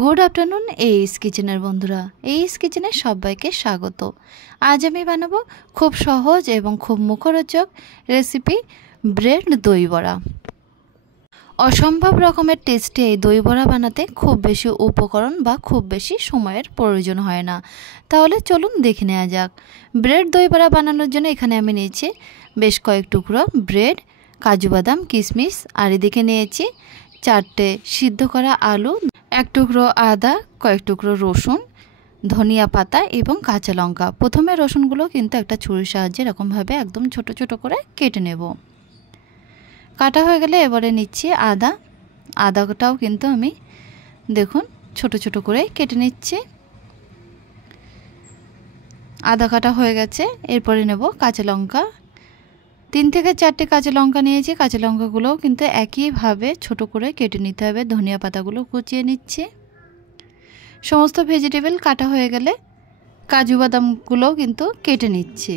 Good afternoon এইস কিচেনের বন্ধুরা, এইস কিচেনে সবাইকে স্বাগত। আজ আমি বানাবো খুব সহজ এবং খুব মুখরোচক রেসিপি ব্রেড দই বড়া। অসম্ভব রকমের টেস্টি এই দই বড়া বানাতে খুব বেশি উপকরণ বা খুব বেশি সময়ের প্রয়োজন হয় না। তাহলে চলুন দেখে নেওয়া যাক। ব্রেড দই বড়া বানানোর জন্য এখানে আমি নিয়েছি বেশ কয়েক টুকরো ব্রেড, কাজু বাদাম, কিশমিশ, আর এদিকে নিয়েছি 4টে সিদ্ধ করা আলু, 1 টুকরো আদা, কয়েক টুকরো রসুন, ধনিয়া পাতা এবং কাঁচা লঙ্কা। প্রথমে রসুনগুলো কিন্তু একটা ছুরির সাহায্যে এরকমভাবে একদম ছোট ছোট করে কেটে নেব। কাটা হয়ে গেলে এবারে নিচ্ছি আদাটাও কিন্তু আমি দেখুন ছোট ছোট করে কেটে নিচ্ছি। আদা কাটা হয়ে গেছে। এরপরে নেব কাঁচা লঙ্কা, 3 থেকে 4টে কাঁচা লঙ্কা নিয়েছি। কাঁচা লঙ্কাগুলোও কিন্তু একইভাবে ছোট করে কেটে নিতে হবে। ধনিয়া পাতাগুলো কুচিয়ে নিচ্ছি। সমস্ত ভেজিটেবল কাটা হয়ে গেলে কাজু বাদামগুলোও কিন্তু কেটে নিচ্ছি।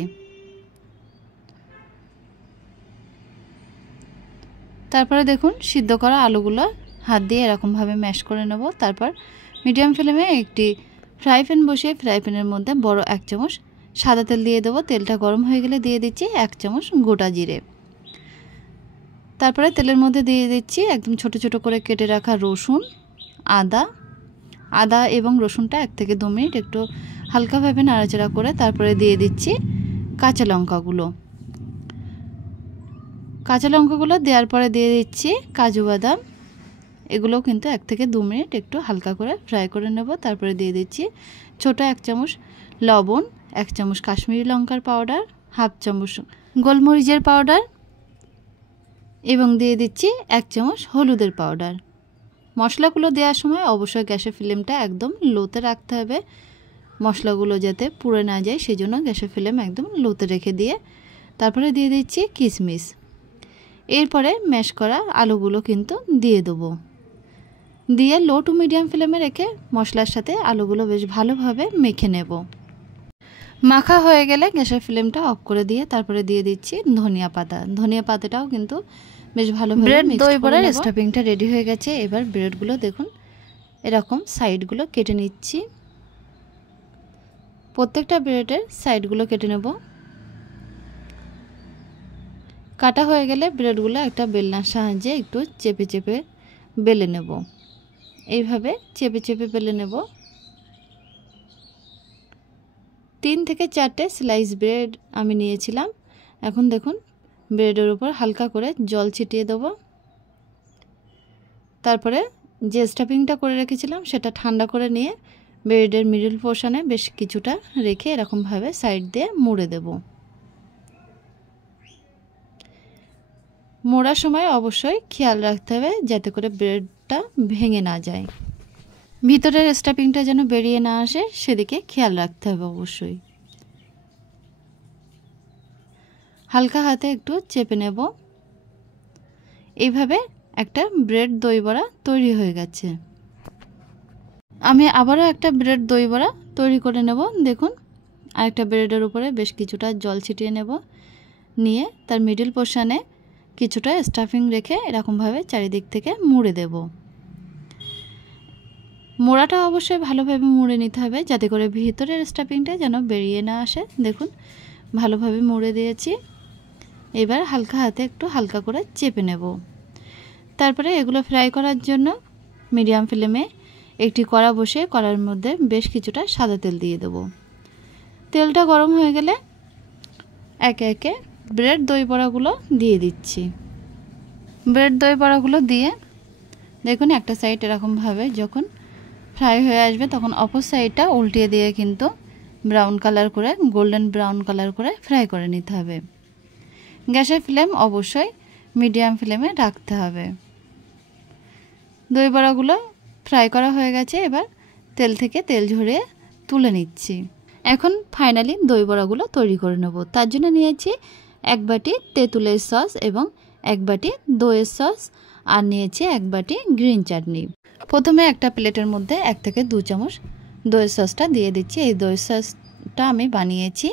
তারপরে দেখুন সিদ্ধ করা আলুগুলো হাত দিয়ে এরকমভাবে ম্যাশ করে নেব। তারপর মিডিয়াম ফ্লেমে একটি ফ্রাই প্যান বসিয়ে ফ্রাই প্যানের মধ্যে বড় 1 চামচ সাদা তেল দিয়ে দেবো। তেলটা গরম হয়ে গেলে দিয়ে দিচ্ছি 1 চামচ গোটা জিরে। তারপরে তেলের মধ্যে দিয়ে দিচ্ছি একদম ছোট ছোট করে কেটে রাখা রসুন, আদা এবং রসুনটা 1 থেকে 2 মিনিট একটু হালকাভাবে নাড়াচাড়া করে তারপরে দিয়ে দিচ্ছি কাঁচা লঙ্কাগুলো। কাঁচা লঙ্কাগুলো দেওয়ার পরে দিয়ে দিচ্ছি কাজু বাদাম। এগুলো কিন্তু 1 থেকে 2 মিনিট একটু হালকা করে ফ্রাই করে নেব। তারপরে দিয়ে দিচ্ছি ছোট 1 চামচ লবণ, 1 চামচ কাশ্মীরি লঙ্কার পাউডার, 1/2 চামচ গোলমরিচের পাউডার এবং দিয়ে দিচ্ছি 1 চামচ হলুদের পাউডার। মশলাগুলো দেওয়ার সময় অবশ্যই গ্যাসের ফ্লেমটা একদম লোতে রাখতে হবে, মশলাগুলো যাতে পুড়ে না যায় সেজন্য গ্যাসের ফ্লেম একদম লোতে রেখে দিয়ে তারপরে দিয়ে দিচ্ছি কিশমিশ। এরপরে ম্যাশ করা আলুগুলো কিন্তু দিয়ে দেবো। দিয়ে লো টু মিডিয়াম ফ্লেমে রেখে মশলার সাথে আলুগুলো বেশ ভালোভাবে মেখে নেব। মাখা হয়ে গেলে গ্যাসের ফ্লেমটা অফ করে দিয়ে তারপরে দিয়ে দিচ্ছি ধনিয়া পাতাটাও কিন্তু বেশ ভালোভাবে মিক্স করে নেব। দই বড়ার স্টাফিংটা রেডি হয়ে গেছে। এবার ব্রেডগুলো দেখুন এরকম সাইডগুলো কেটে নিচ্ছি। প্রত্যেকটা ব্রেডের সাইডগুলো কেটে নেব। কাটা হয়ে গেলে ব্রেডগুলো একটা বেলনার সাহায্যে একটু চেপে চেপে বেলে নেব। এইভাবে চেপে চেপে বেলে নেব। 3 থেকে 4টে স্লাইস ব্রেড আমি নিয়েছিলাম। এখন দেখুন ব্রেডের উপর হালকা করে জল ছিটিয়ে দেব। তারপরে যে স্টাফিংটা করে রেখেছিলাম সেটা ঠান্ডা করে নিয়ে ব্রেডের মিডল পোর্শনে বেশ কিছুটা রেখে এরকমভাবে সাইড দিয়ে মুড়ে দেব। মোড়ার সময় অবশ্যই খেয়াল রাখতে হবে যাতে করে ব্রেডটা ভেঙে না যায়, ভিতরের স্টাফিংটা যেন বেরিয়ে না আসে সেদিকে খেয়াল রাখতে হবে অবশ্যই। হালকা হাতে একটু চেপে নেব। এইভাবে একটা ব্রেড দই বড়া তৈরি হয়ে গেছে। আমি আবারও একটা ব্রেড দই বড়া তৈরি করে নেব। দেখুন আরেকটা ব্রেডের উপরে বেশ কিছুটা জল ছিটিয়ে নেব, নিয়ে তার মিডল পোর্শনে কিছুটা স্টাফিং রেখে এরকমভাবে চারিদিক থেকে মুড়ে দেব। মোড়াটা অবশ্যই ভালোভাবে মুড়ে নিতে হবে যাতে করে ভিতরের স্টাফিংটা যেন বেরিয়ে না আসে। দেখুন ভালোভাবে মুড়ে দিয়েছি। এবার হালকা হাতে একটু হালকা করে চেপে নেব। তারপরে এগুলো ফ্রাই করার জন্য মিডিয়াম ফ্লেমে একটি কড়া বসিয়ে কড়ার মধ্যে বেশ কিছুটা সাদা তেল দিয়ে দেব। তেলটা গরম হয়ে গেলে একে একে ব্রেড দই বড়াগুলো দিয়ে দিচ্ছি। ব্রেড দই বড়াগুলো দিয়ে দেখুন একটা সাইড এরকমভাবে যখন ফ্রাই হয়ে আসবে তখন অপর সাইডটা উল্টিয়ে দিয়ে কিন্তু ব্রাউন কালার করে গোল্ডেন ব্রাউন কালার করে ফ্রাই করে নিতে হবে। গ্যাসের ফ্লেম অবশ্যই মিডিয়াম ফ্লেমে রাখতে হবে। দই বড়াগুলো ফ্রাই করা হয়ে গেছে। এবার তেল থেকে তেল ঝরিয়ে তুলে নিচ্ছি। এখন ফাইনালি দই বড়াগুলো তৈরি করে নেব। তার জন্য নিয়েছি 1 বাটি তেঁতুলের সস এবং 1 বাটি দইয়ের সস, আর নিয়েছি 1 বাটি গ্রিন চাটনি। প্রথমে একটা প্লেটের মধ্যে 1 থেকে 2 চামচ দইয়ের সসটা দিয়ে দিচ্ছি। এই দইয়ের সসটা আমি বানিয়েছি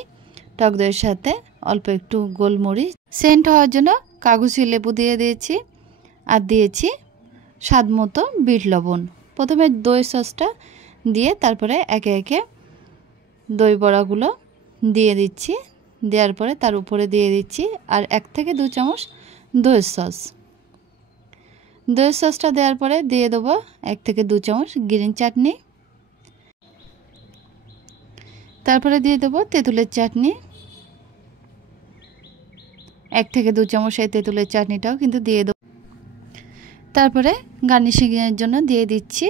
টক দইয়ের সাথে অল্প একটু গোলমরিচ সেন্ট হওয়ার জন্য কাগজি লেবু দিয়ে দিয়েছি, আর দিয়েছি স্বাদ মতো বিট লবণ। প্রথমে দই সসটা দিয়ে তারপরে একে একে দই বড়াগুলো দিয়ে দিচ্ছি। দেওয়ার পরে তার উপরে দিয়ে দিচ্ছি আর 1 থেকে 2 চামচ দইয়ের সস। দইয়ের সসটা দেওয়ার পরে দিয়ে দেবো 1 থেকে 2 চামচ গ্রিন চাটনি। তারপরে দিয়ে দেবো তেঁতুলের চাটনি, 1 থেকে 2 চামচ এই তেঁতুলের চাটনিটাও কিন্তু দিয়ে দেবো। তারপরে গার্নিশিংয়ের জন্য দিয়ে দিচ্ছি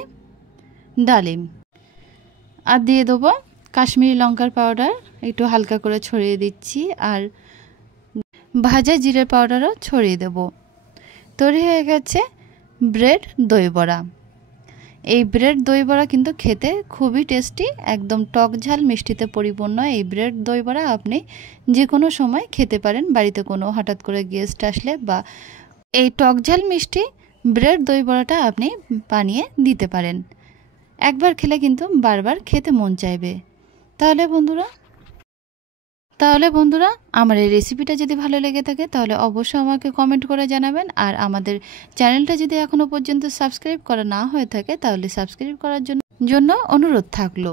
ডালিম আর দিয়ে দেবো কাশ্মীরি লঙ্কার পাউডার, একটু হালকা করে ছড়িয়ে দিচ্ছি আর ভাজা জিরের পাউডারও ছড়িয়ে দেব। তৈরি হয়ে গেছে ব্রেড দই বড়া। এই ব্রেড দই বড়া কিন্তু খেতে খুবই টেস্টি, একদম টক ঝাল মিষ্টিতে পরিপূর্ণ। এই ব্রেড দই বড়া আপনি যে কোনো সময় খেতে পারেন, বাড়িতে কোনো হঠাৎ করে গেস্ট আসলে, বা এই টক ঝাল মিষ্টি ব্রেড দই বড়াটা আপনি বানিয়ে দিতে পারেন। একবার খেলে কিন্তু বারবার খেতে মন চাইবে। তাহলে বন্ধুরা আমার এই রেসিপিটা যদি ভালো লেগে থাকে তাহলে অবশ্যই আমাকে কমেন্ট করে জানাবেন। আর আমাদের চ্যানেলটা যদি এখনও পর্যন্ত সাবস্ক্রাইব করা না হয়ে থাকে তাহলে সাবস্ক্রাইব করার জন্য অনুরোধ থাকলো।